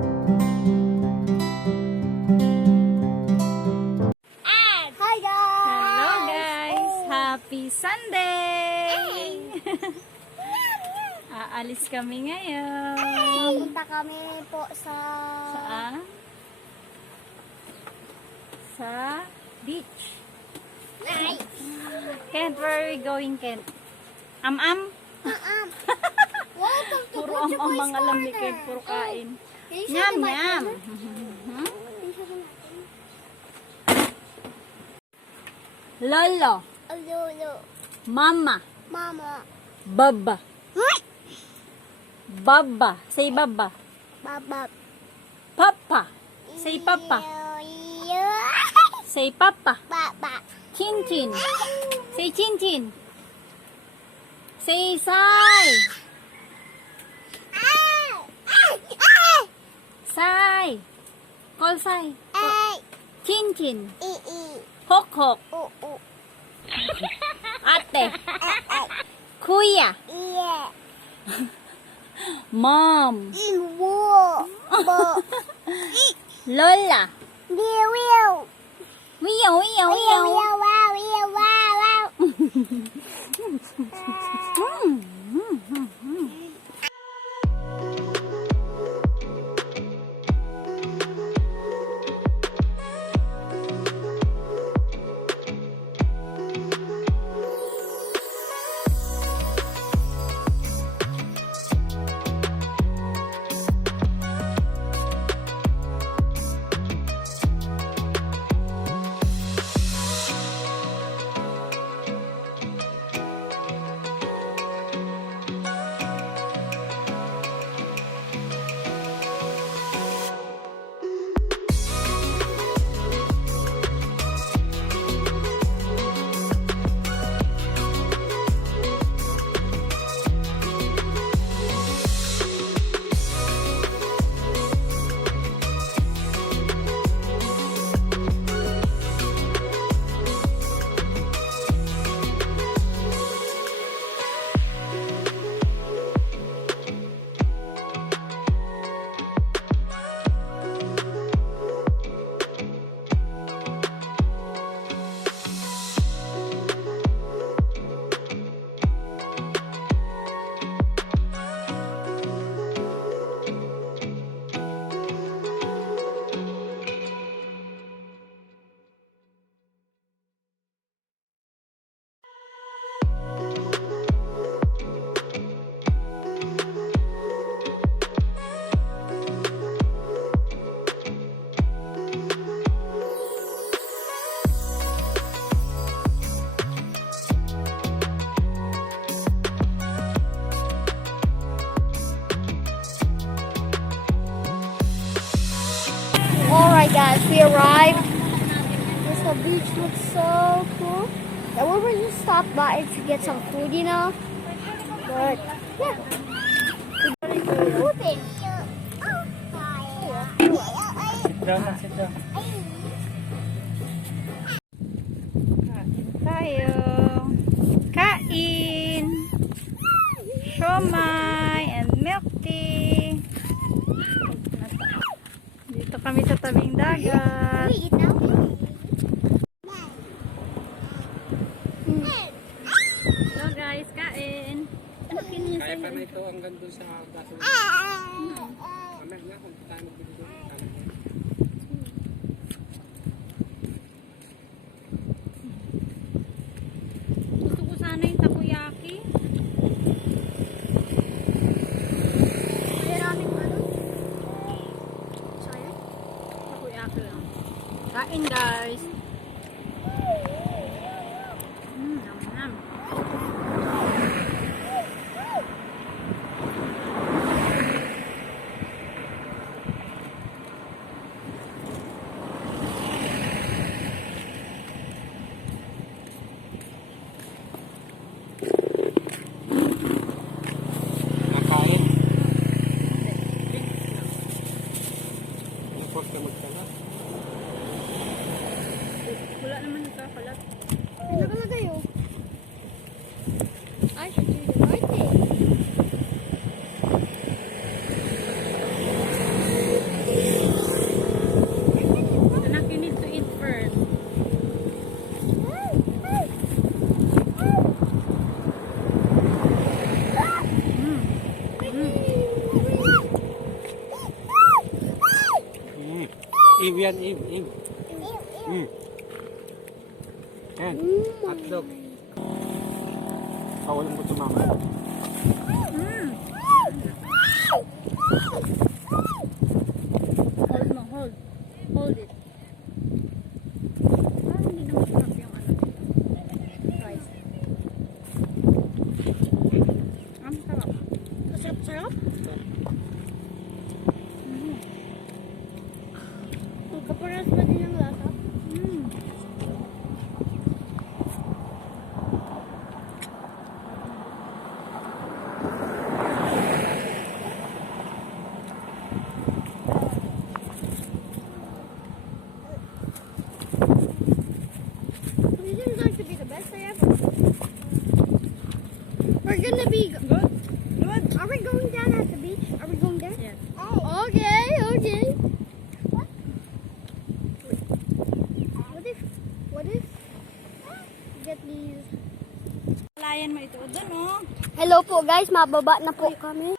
Hi guys! Hello guys! Happy Sunday! Aalis kami ngayon. Punta kami po sa... Saan? Sa beach. Nice! Kent, where are we going, Kent? Am-am? Welcome to Puro Butcher am-am Boy's ang alam ni Corner. Kent. Puro kain. Can you show Nyam, the mic, nyam. Mama? Can you show the mic? Lolo. Lolo. Mama. Mama. Baba. Baba. Say baba. Baba. Papa. Say papa. Say papa. Baba. Chin chin. Say chin chin. Say sai. Sai. Call sai. Chin chin. Hok hok. Ate. Kuya. Mom. Lola. Wiyaw, wiyaw, wiyaw. Alright guys, we arrived. The beach looks so cool. And we were just stopped by to get some food, you know. But yeah. Sit down, sit down. Kain tayo. Kain. Siomai and milk tea. Dito kami sa tabing dagat. We eat now. Hello guys, kain. Ano kinin Kaya sa pa na ito hanggang doon sa baso. Mamaya na kung tayo magbili doon. Gusto ko sana yung takoyaki. Takoyaki lang. Kain guys. Nam nam. Nakain. Napos ka magkala. Wala naman nagkakalat. Nakalagay oh. I should do the birthday. Eve yan, Eve. Yan, hotdog. Pawalan mo tumama. Hold mo, hold. Hold it. Parang hindi naman sarap yung ano. Rice. Ang sarap. Sarap-sarap? Kaparas ba din ang lasa? This is going to be the best day ever. We're gonna be good. Good. Are we going down at the beach? Are we going there? Yes. Okay, okay. What if get these? Layan mo ito. Doon oh. Hello po guys, mababa na po kami.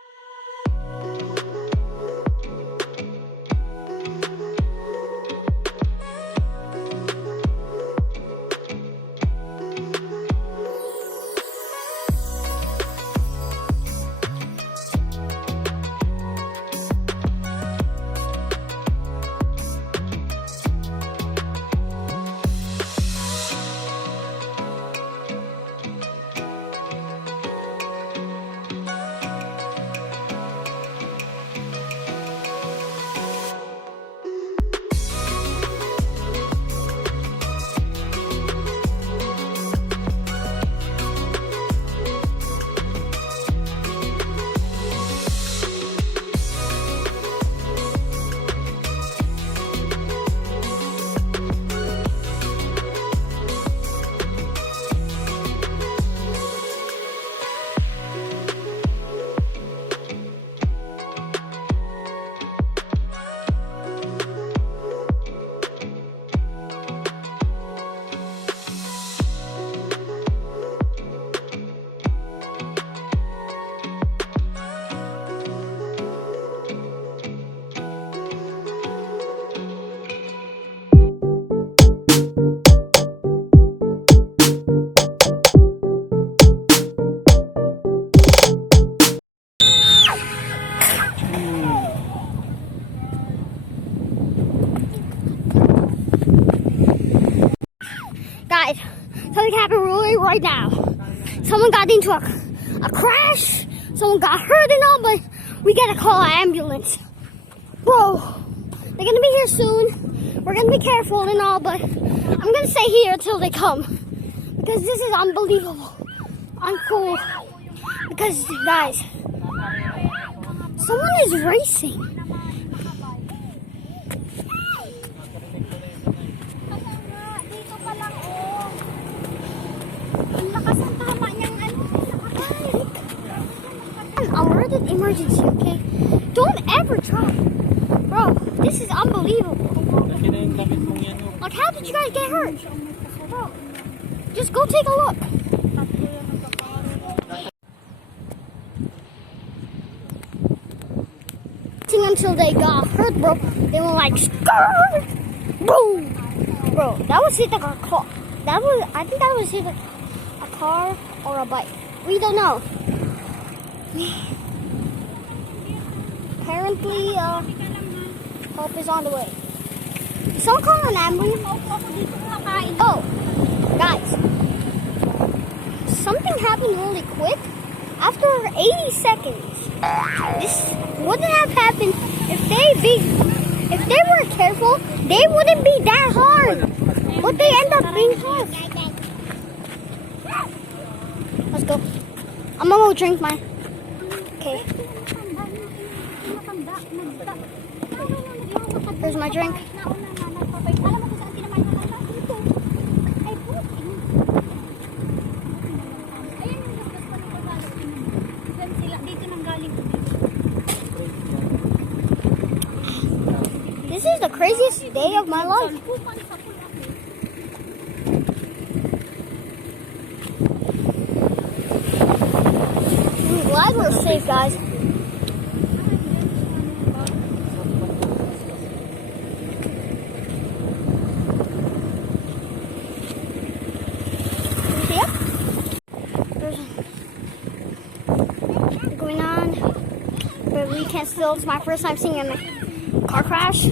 Guys, something happened really right now. Someone got into a crash. Someone got hurt and all, but we gotta call an ambulance. Bro, they're gonna be here soon. We're gonna be careful and all, but I'm gonna stay here until they come. Because this is unbelievable. Uncool. Because, guys, someone is racing. Dito pa lang oh. Ang lakas ang tama niyang ano. Alerted emergency, okay? Don't ever try. Bro, this is unbelievable. Like, how did you guys get hurt? Bro, just go take a look. Until they got hurt, bro. They were like, skrrr, boom. Bro, that was hit like a car. I think that was hit like a car or a bike. We don't know. Apparently, help is on the way. Someone call an ambulance. Oh, guys. Something happened really quick. After 80 seconds, this wouldn't have happened if they were careful. They wouldn't be that hard, but they end up being hard. Let's go. I'm gonna go drink mine. Okay. Here's my drink. This is the craziest day of my life. I'm glad we're safe, guys. you can't still. It's my first time seeing a car crash.